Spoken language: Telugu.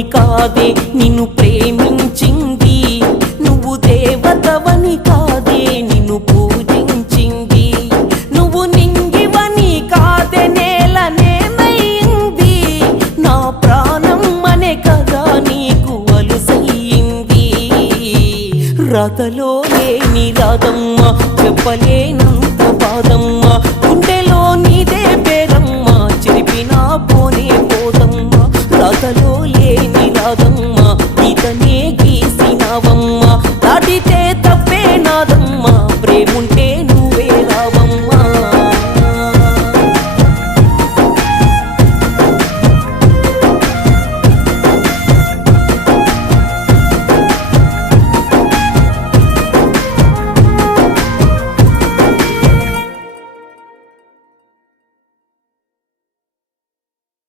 దేవుడవని కాదే నిన్ను ప్రేమించింది, నువ్వు దేవతవని కాదే నిన్ను పూజించింది, నువ్వు నింగివని కాదే నేలనేమైంది, నా ప్రాణం అనే కదా నీకు అలుసయ్యింది. రాతలో లేని రాదమ్మ చెప్పలేను